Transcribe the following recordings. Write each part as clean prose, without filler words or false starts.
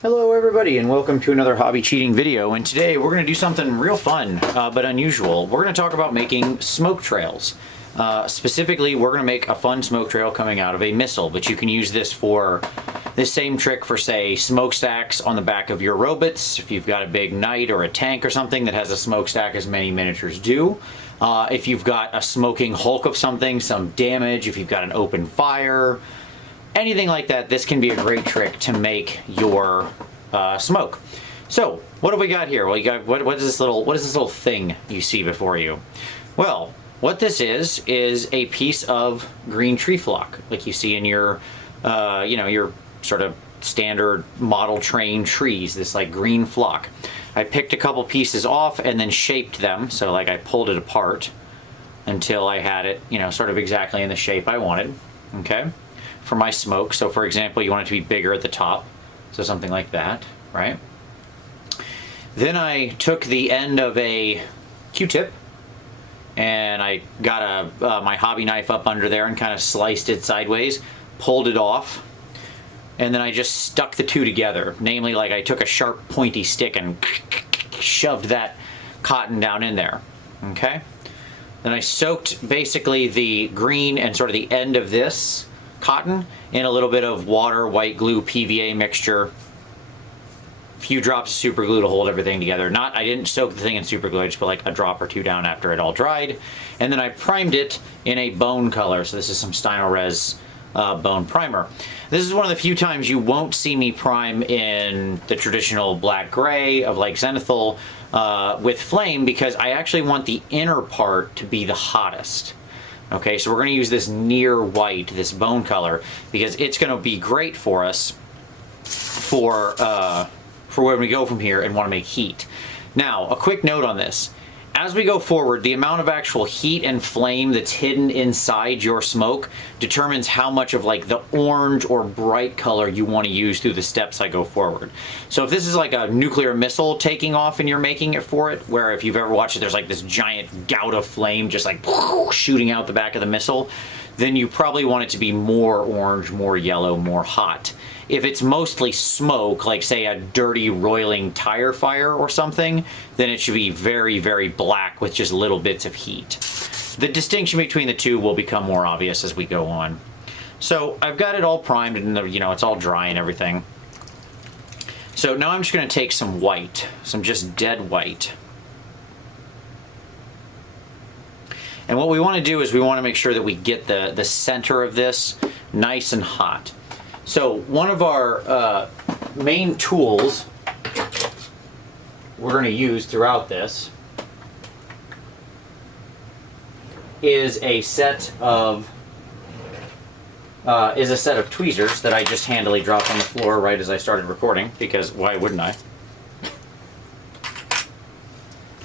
Hello everybody and welcome to another hobby cheating video, and today we're going to do something real fun but unusual. We're going to talk about making smoke trails. Specifically, we're going to make a fun smoke trail coming out of a missile, but you can use this for this same trick for, say, smokestacks on the back of your robots. If you've got a big knight or a tank or something that has a smokestack, as many miniatures do. If you've got a smoking hulk of something, some damage, if you've got an open fire, anything like that, this can be a great trick to make your smoke. So, what have we got here? Well, you got what is this little thing you see before you? Well, what this is a piece of green tree flock, like you see in your, your sort of standard model train trees. This like green flock. I picked a couple pieces off and then shaped them. So like I pulled it apart until I had it, sort of exactly in the shape I wanted. Okay. For my smoke. So for example, you want it to be bigger at the top. So something like that, right? Then I took the end of a Q-tip and I got my hobby knife up under there and kind of sliced it sideways, pulled it off, and then I just stuck the two together. Namely, like I took a sharp pointy stick and shoved that cotton down in there, okay? Then I soaked basically the green and sort of the end of this cotton in a little bit of water, white glue, PVA mixture, a few drops of super glue to hold everything together. I didn't soak the thing in super glue, I just put like a drop or two down after it all dried. And then I primed it in a bone color. So this is some Stynylrez bone primer. This is one of the few times you won't see me prime in the traditional black gray of like Zenithal with flame, because I actually want the inner part to be the hottest. Okay, so we're going to use this near white, this bone color, because it's going to be great for us for when we go from here and want to make heat. Now, a quick note on this. As we go forward, the amount of actual heat and flame that's hidden inside your smoke determines how much of like the orange or bright color you want to use through the steps I go forward. So if this is like a nuclear missile taking off and you're making it for it, where if you've ever watched it, there's like this giant gout of flame just like shooting out the back of the missile, then you probably want it to be more orange, more yellow, more hot. If it's mostly smoke, like say a dirty roiling tire fire or something, then it should be very, very black with just little bits of heat. The distinction between the two will become more obvious as we go on. So I've got it all primed and it's all dry and everything. So now I'm just going to take some white, some just dead white. And what we want to do is we want to make sure that we get the center of this nice and hot. So one of our main tools we're going to use throughout this is a set of tweezers that I just handily dropped on the floor right as I started recording, because why wouldn't I?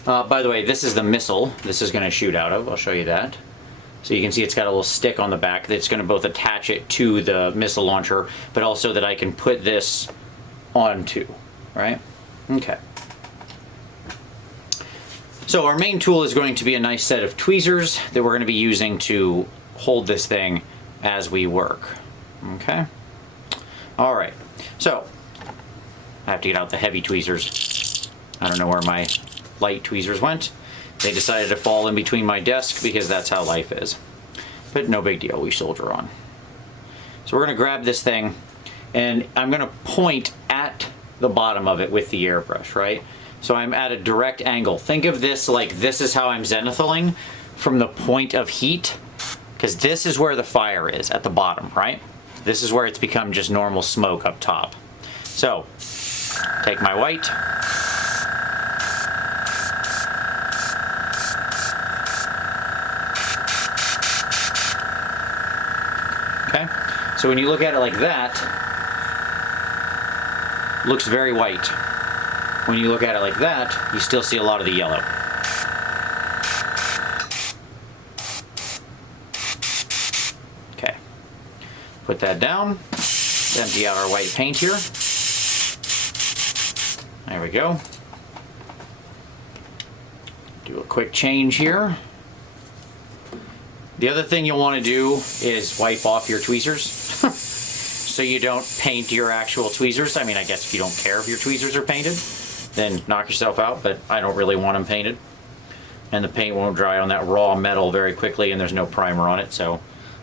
By the way, this is the missile this is going to shoot out of. I'll show you that. So you can see it's got a little stick on the back that's going to both attach it to the missile launcher, but also that I can put this onto, right? Okay. So our main tool is going to be a nice set of tweezers that we're going to be using to hold this thing as we work. Okay? All right. So I have to get out the heavy tweezers. I don't know where my light tweezers went. They decided to fall in between my desk because that's how life is. But no big deal, we soldier on. So we're going to grab this thing and I'm going to point at the bottom of it with the airbrush, right? So I'm at a direct angle. Think of this like this is how I'm zenithaling from the point of heat, because this is where the fire is, at the bottom, right? This is where it's become just normal smoke up top. So take my white. Okay, so when you look at it like that, it looks very white. When you look at it like that, you still see a lot of the yellow. Okay, put that down, empty out our white paint here. There we go. Do a quick change here. The other thing you'll want to do is wipe off your tweezers so you don't paint your actual tweezers. I mean, I guess if you don't care if your tweezers are painted, then knock yourself out, but I don't really want them painted. And the paint won't dry on that raw metal very quickly, and there's no primer on it, so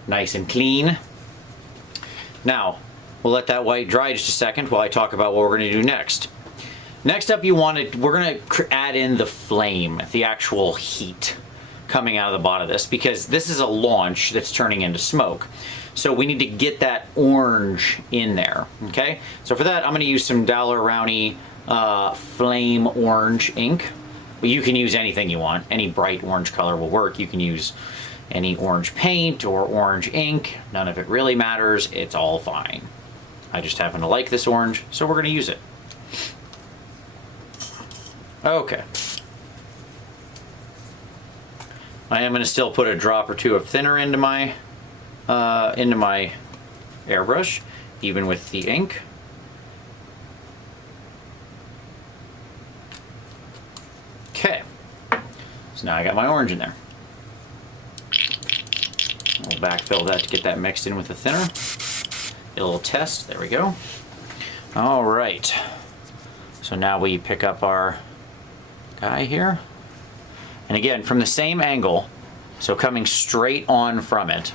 nice and clean. Now, we'll let that white dry just a second while I talk about what we're going to do next. Next up, we're going to add in the flame, the actual heat coming out of the bottom of this, because this is a launch that's turning into smoke. So we need to get that orange in there, okay? So for that, I'm going to use some Daler-Rowney Flame Orange ink. But you can use anything you want. Any bright orange color will work. You can use any orange paint or orange ink. None of it really matters. It's all fine. I just happen to like this orange, so we're going to use it. Okay. I am going to still put a drop or two of thinner into my airbrush, even with the ink. Okay. So now I got my orange in there. I'll backfill that to get that mixed in with the thinner. A little test. There we go. All right. So now we pick up our guy here. And again, from the same angle, so coming straight on from it.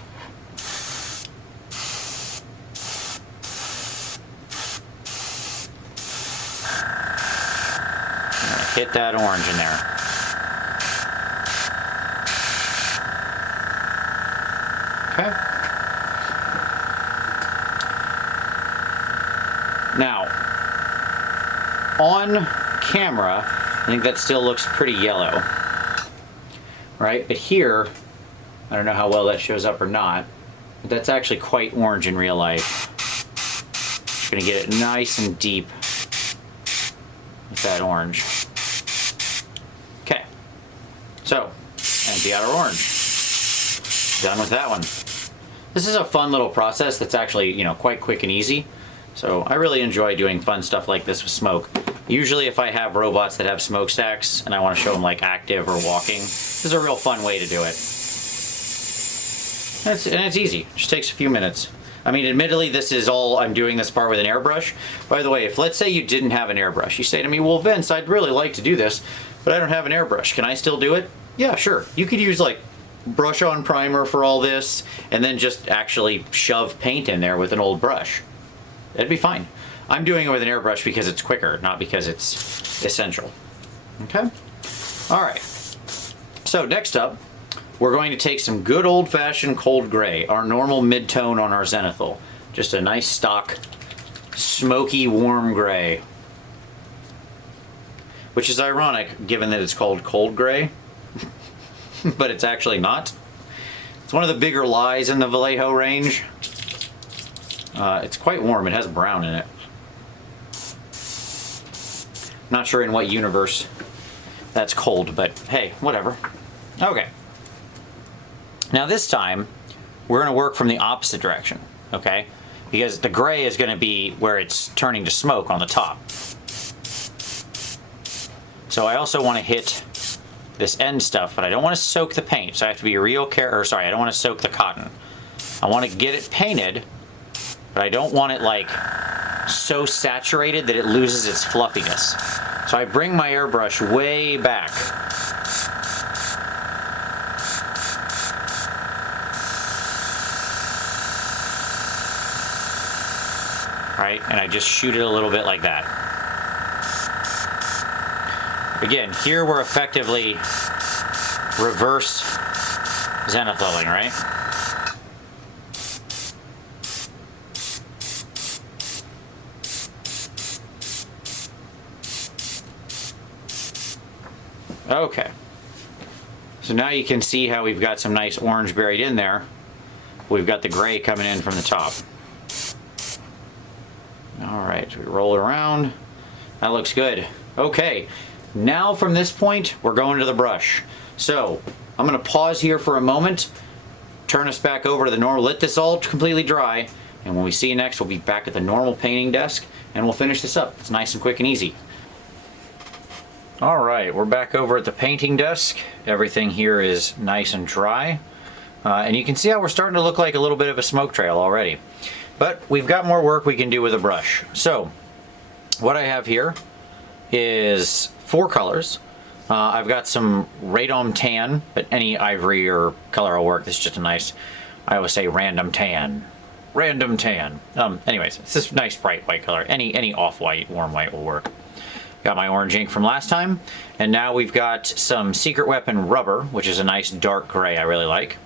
Hit that orange in there. Okay. Now, on camera, I think that still looks pretty yellow. Right? But here, I don't know how well that shows up or not, but that's actually quite orange in real life. Just gonna get it nice and deep with that orange. Okay. So, empty out our orange. Done with that one. This is a fun little process that's actually, you know, quite quick and easy. So I really enjoy doing fun stuff like this with smoke. Usually if I have robots that have smokestacks and I want to show them like active or walking, this is a real fun way to do it. And it's easy. It just takes a few minutes. I mean, admittedly, this is all, I'm doing this part with an airbrush. By the way, if let's say you didn't have an airbrush, you say to me, well, Vince, I'd really like to do this, but I don't have an airbrush. Can I still do it? Yeah, sure. You could use like brush on primer for all this and then just actually shove paint in there with an old brush. It'd be fine. I'm doing it with an airbrush because it's quicker, not because it's essential. Okay? All right. So next up, we're going to take some good old-fashioned cold gray, our normal mid-tone on our zenithal. Just a nice stock, smoky, warm gray. Which is ironic, given that it's called cold gray. But it's actually not. It's one of the bigger lies in the Vallejo range. It's quite warm. It has brown in it. Not sure in what universe that's cold, but hey, whatever. Okay. Now this time, we're going to work from the opposite direction, okay? Because the gray is going to be where it's turning to smoke on the top. So I also want to hit this end stuff, but I don't want to soak the paint, so I have to be real careful. I don't want to soak the cotton. I want to get it painted, but I don't want it like so saturated that it loses its fluffiness. So I bring my airbrush way back. Right, and I just shoot it a little bit like that. Again, here we're effectively reverse zenithaling, right? Okay. So now you can see how we've got some nice orange buried in there. We've got the gray coming in from the top. Alright, we roll it around. That looks good. Okay, now from this point, we're going to the brush. So, I'm going to pause here for a moment, turn us back over to the normal, let this all completely dry, and when we see you next, we'll be back at the normal painting desk, and we'll finish this up. It's nice and quick and easy. Alright, we're back over at the painting desk. Everything here is nice and dry. And you can see how we're starting to look like a little bit of a smoke trail already. But we've got more work we can do with a brush. So what I have here is 4 colors. I've got some Radom Tan, but any ivory or color will work. This is just a nice, I always say random tan. Random tan. Anyways, it's this nice bright white color. Any off-white, warm white will work. Got my orange ink from last time. And now we've got some Secret Weapon Rubber, which is a nice dark gray I really like.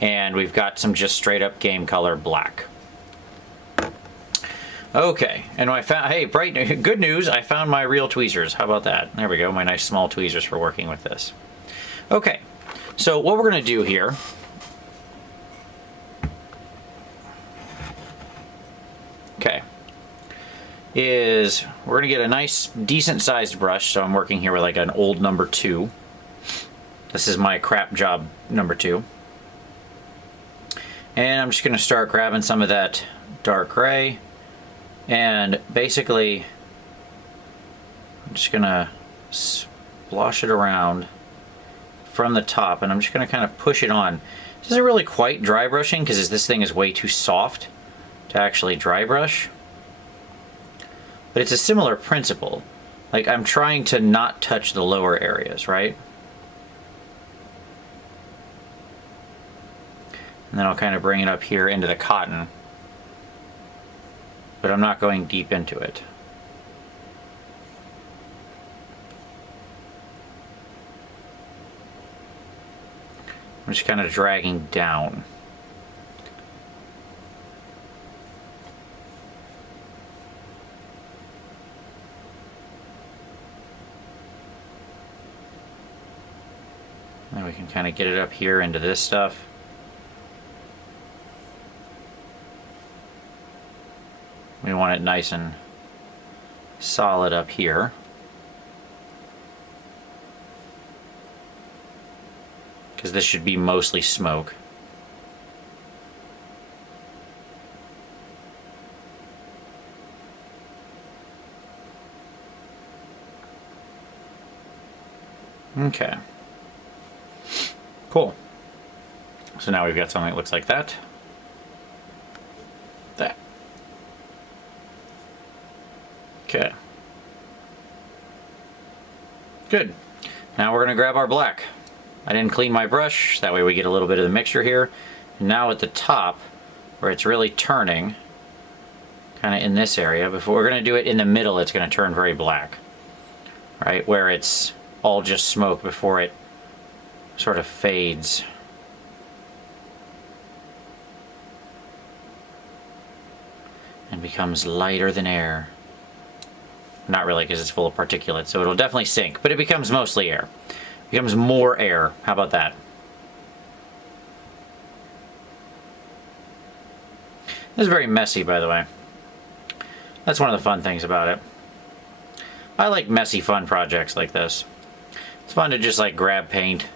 And we've got some just straight up game color black. Okay, and I found, hey, good news, I found my real tweezers. How about that? There we go, my nice small tweezers for working with this. Okay, so what we're gonna do here is we're gonna get a nice decent sized brush. So I'm working here with like an old number 2. This is my crap job number 2. And I'm just gonna start grabbing some of that dark gray. And basically, I'm just gonna splosh it around from the top, and I'm just gonna kind of push it on. This isn't really quite dry brushing because this thing is way too soft to actually dry brush. But it's a similar principle. Like, I'm trying to not touch the lower areas, right? And then I'll kind of bring it up here into the cotton. But I'm not going deep into it. I'm just kind of dragging down. And we can kind of get it up here into this stuff. We want it nice and solid up here. Because this should be mostly smoke. Okay. Cool. So now we've got something that looks like that. That. Okay. Good. Now we're going to grab our black. I didn't clean my brush, that way we get a little bit of the mixture here. And now at the top, where it's really turning, kind of in this area, before we're going to do it in the middle, it's going to turn very black. Right? Where it's all just smoke before it sort of fades. And becomes lighter than air. Not really, because it's full of particulates, so it'll definitely sink, but it becomes mostly air. It becomes more air. How about that? This is very messy, by the way. That's one of the fun things about it. I like messy, fun projects like this. It's fun to just like grab paint,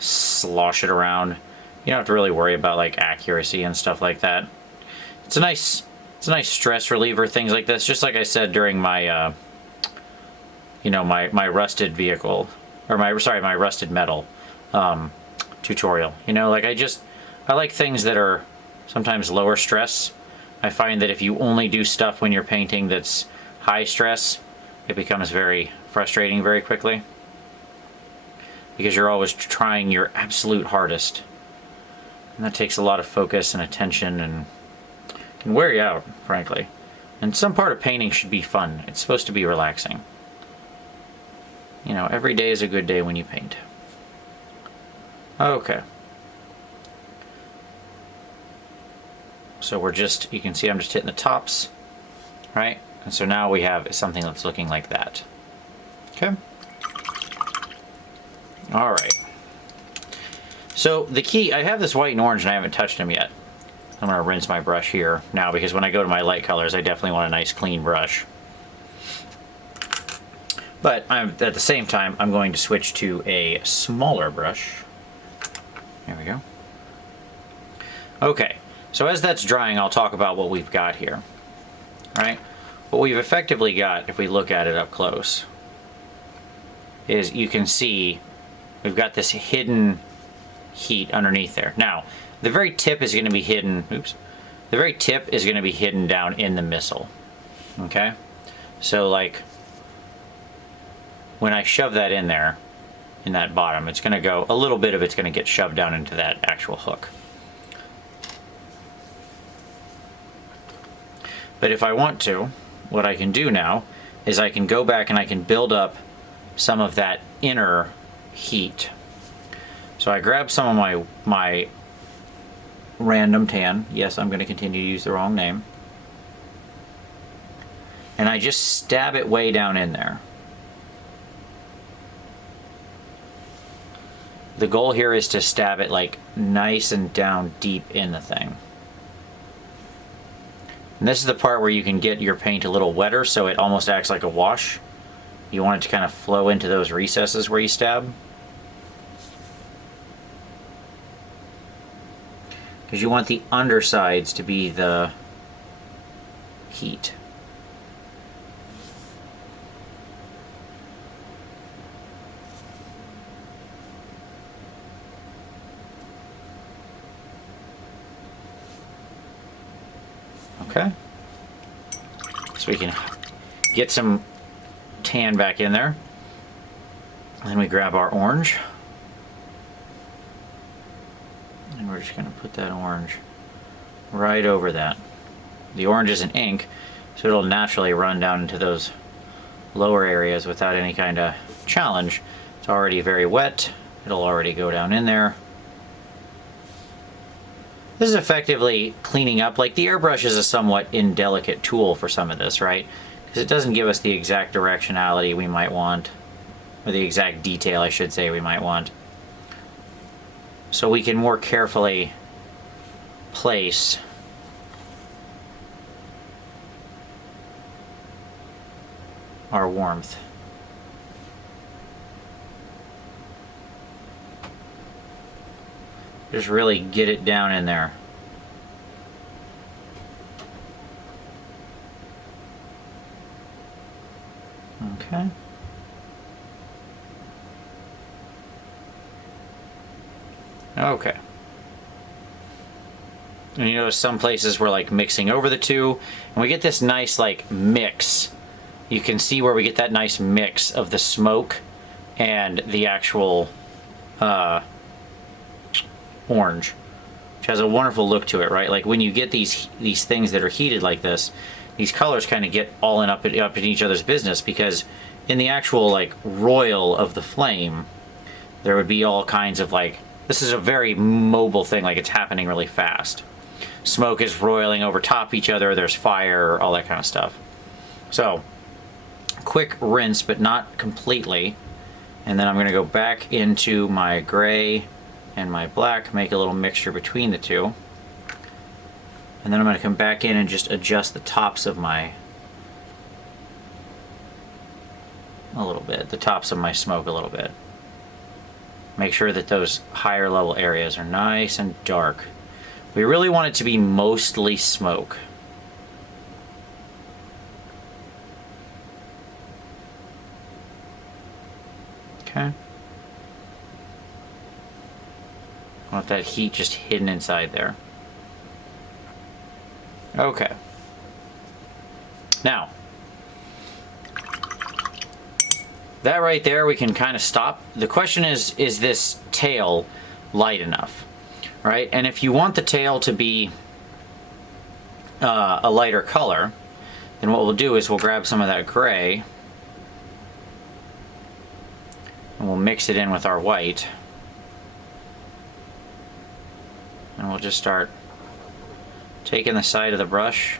slosh it around. You don't have to really worry about like accuracy and stuff like that. It's a nice stress reliever, things like this. Just like I said during my you know, my rusted vehicle, or my rusted metal tutorial. You know, like I like things that are sometimes lower stress. I find that if you only do stuff when you're painting that's high stress, it becomes very frustrating very quickly. Because you're always trying your absolute hardest. And that takes a lot of focus and attention and can wear you out, frankly. And some part of painting should be fun. It's supposed to be relaxing. You know, every day is a good day when you paint. Okay. So we're just, you can see I'm just hitting the tops, right? And so now we have something that's looking like that. Okay. All right. So the key, I have this white and orange and I haven't touched them yet. I'm going to rinse my brush here now because when I go to my light colors, I definitely want a nice clean brush. But at the same time, I'm going to switch to a smaller brush. There we go. Okay, so as that's drying, I'll talk about what we've got here. Right? What we've effectively got, if we look at it up close, is you can see we've got this hidden heat underneath there. Now, the very tip is going to be hidden, oops, the very tip is going to be hidden down in the missile, okay? So like, when I shove that in there, in that bottom, it's going to go, a little bit of it's going to get shoved down into that actual hook. But if I want to, what I can do now is I can go back and I can build up some of that inner heat. So I grab some of my random tan. Yes, I'm going to continue to use the wrong name. And I just stab it way down in there. The goal here is to stab it like nice and down deep in the thing. And this is the part where you can get your paint a little wetter so it almost acts like a wash. You want it to kind of flow into those recesses where you stab. Because you want the undersides to be the heat. Okay, so we can get some tan back in there. And then we grab our orange. And we're just going to put that orange right over that. The orange is an ink, so it'll naturally run down into those lower areas without any kind of challenge. It's already very wet. It'll already go down in there. This is effectively cleaning up. Like, the airbrush is a somewhat indelicate tool for some of this, right? Because it doesn't give us the exact directionality we might want, or the exact detail, I should say, we might want. So we can more carefully place our warmth. Just really get it down in there. Okay. Okay. And you notice some places we're like mixing over the two, and we get this nice like mix. You can see where we get that nice mix of the smoke and the actual orange, which has a wonderful look to it, right? Like when you get these things that are heated like this, these colors kind of get all up in each other's business, because in the actual like roil of the flame, there would be all kinds of like, this is a very mobile thing, like it's happening really fast. Smoke is roiling over top each other, there's fire, all that kind of stuff. So, quick rinse, but not completely. And then I'm going to go back into my gray and my black, make a little mixture between the two. And then I'm going to come back in and just adjust the tops of my, the tops of my smoke a little bit. Make sure that those higher level areas are nice and dark. We really want it to be mostly smoke. Okay. I want that heat just hidden inside there. Okay. Now, that right there we can kind of stop. The question is this tail light enough, right? And if you want the tail to be a lighter color, then what we'll do is we'll grab some of that gray and we'll mix it in with our white. And we'll just start taking the side of the brush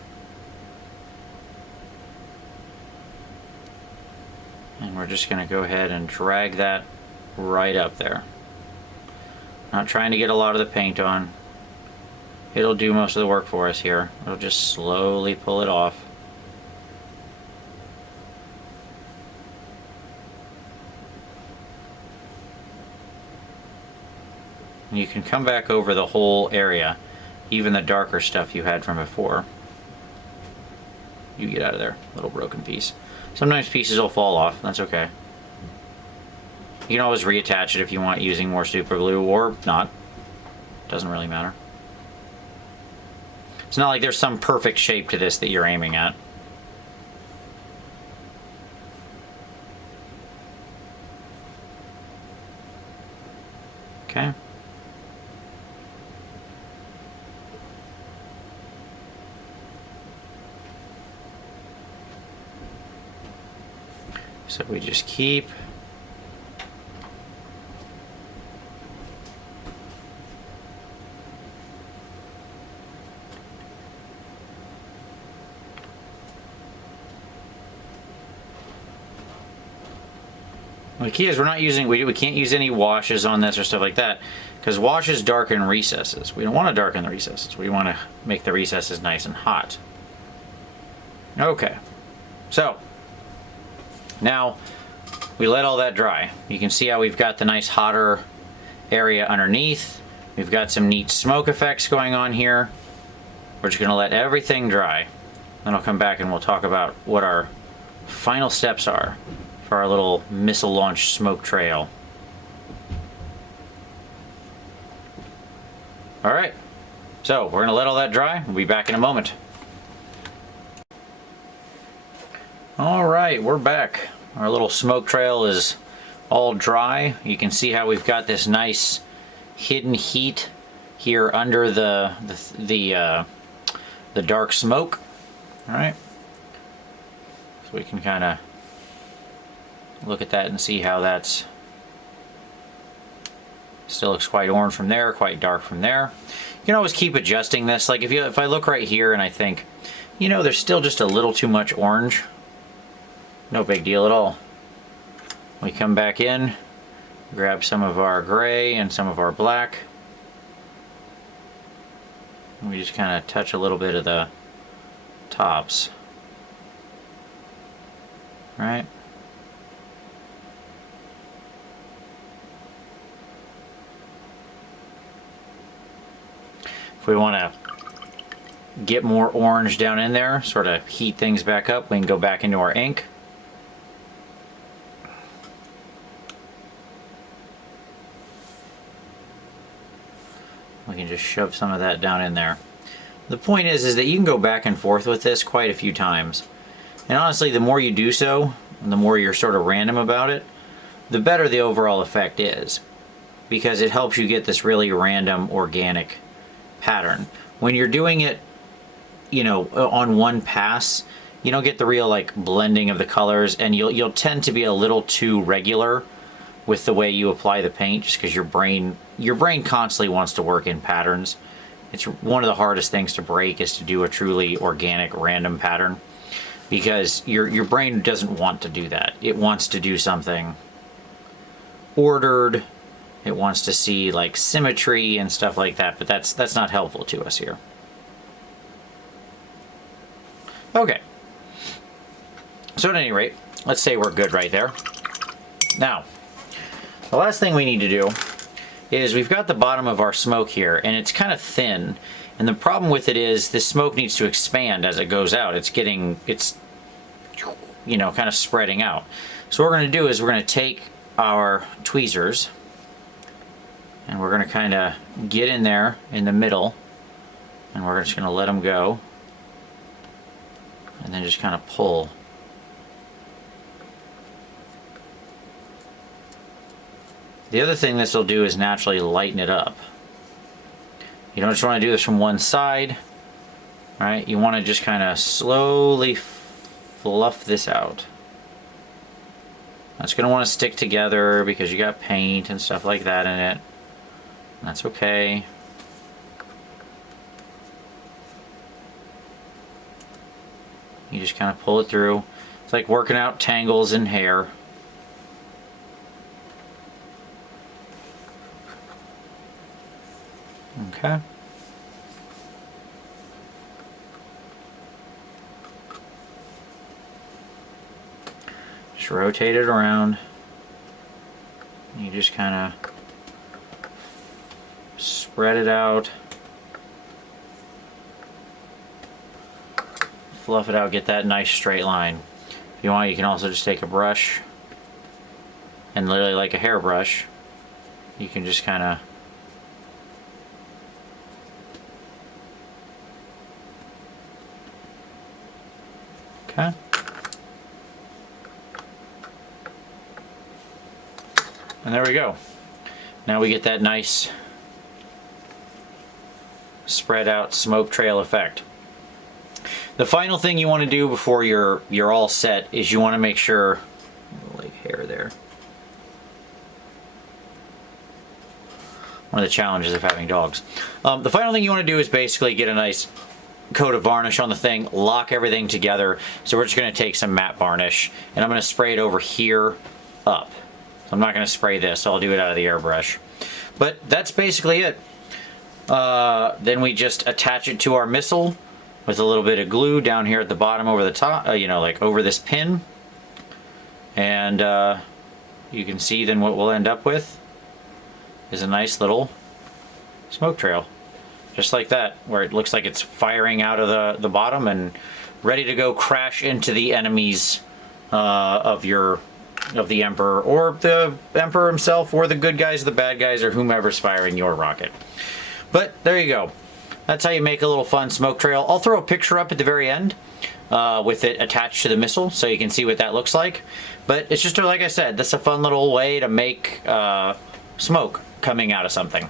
and we're just going to go ahead and drag that right up there. Not trying to get a lot of the paint on. It'll do most of the work for us here. It'll just slowly pull it off. And you can come back over the whole area, even the darker stuff you had from before. You get out of there, little broken piece. Sometimes pieces will fall off, that's okay. You can always reattach it if you want, using more super glue or not. doesn't really matter. It's not like there's some perfect shape to this that you're aiming at. Okay. So we just keep the key is we're not using, we can't use any washes on this or stuff like that, because washes darken recesses. We don't want to darken the recesses. We want to make the recesses nice and hot. Okay, so now we let all that dry. You can see how we've got the nice hotter area underneath. We've got some neat smoke effects going on here. We're just gonna let everything dry. Then I'll come back and we'll talk about what our final steps are for our little missile launch smoke trail. All right, so we're gonna let all that dry. We'll be back in a moment. All right, we're back. Our little smoke trail is all dry. You can see how we've got this nice hidden heat here under the dark smoke. All right, so we can kind of look at that and see how that's still looks quite orange from there, quite dark from there. You can always keep adjusting this. Like if I look right here and I think, you know, there's still just a little too much orange. No big deal at all. We come back in, grab some of our gray and some of our black. And we just kind of touch a little bit of the tops. Right? If we want to get more orange down in there, sort of heat things back up, we can go back into our ink. We can just shove some of that down in there. The point is that you can go back and forth with this quite a few times. And honestly, the more you do so, and the more you're sort of random about it, the better the overall effect is. Because it helps you get this really random, organic pattern. When you're doing it, you know, on one pass, you don't get the real like blending of the colors, and you'll tend to be a little too regular with the way you apply the paint, just because your brain constantly wants to work in patterns. It's one of the hardest things to break, is to do a truly organic random pattern, because your brain doesn't want to do that. It wants to do something ordered. It wants to see like symmetry and stuff like that, but that's not helpful to us here. Okay. So at any rate, let's say we're good right there. Now, the last thing we need to do is we've got the bottom of our smoke here, and it's kind of thin. And the problem with it is this smoke needs to expand as it goes out. It's you know, kind of spreading out. So what we're going to do is we're going to take our tweezers, and we're going to kind of get in there in the middle, and we're just going to let them go, and then just kind of pull. The other thing this will do is naturally lighten it up. You don't just want to do this from one side, right? You want to just kind of slowly fluff this out. It's going to want to stick together because you got paint and stuff like that in it. That's okay. You just kind of pull it through. It's like working out tangles in hair. Okay. Just rotate it around. You just kind of spread it out. Fluff it out, get that nice straight line. If you want, you can also just take a brush, and literally like a hairbrush, you can just kind of Okay. And there we go. Now we get that nice spread out smoke trail effect. The final thing you want to do before you're all set is you want to make sure, like hair there. One of the challenges of having dogs. The final thing you want to do is basically get a nice coat of varnish on the thing, lock everything together. So we're just going to take some matte varnish and I'm going to spray it over here up. So I'm not going to spray this, so I'll do it out of the airbrush. But that's basically it. Then we just attach it to our missile with a little bit of glue down here at the bottom over the top, you know, like over this pin. And you can see then what we'll end up with is a nice little smoke trail. Just like that, where it looks like it's firing out of the bottom and ready to go crash into the enemies of the Emperor, or the Emperor himself, or the good guys, the bad guys, or whomever's firing your rocket. But there you go. That's how you make a little fun smoke trail. I'll throw a picture up at the very end with it attached to the missile so you can see what that looks like. But it's just, like I said, that's a fun little way to make smoke coming out of something.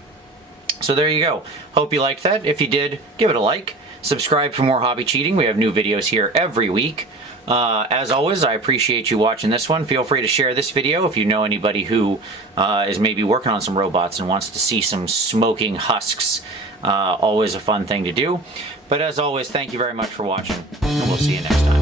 So there you go. Hope you liked that. If you did, give it a like. Subscribe for more hobby cheating. We have new videos here every week. As always, I appreciate you watching this one. Feel free to share this video if you know anybody who is maybe working on some robots and wants to see some smoking husks. Always a fun thing to do. But as always, thank you very much for watching, and we'll see you next time.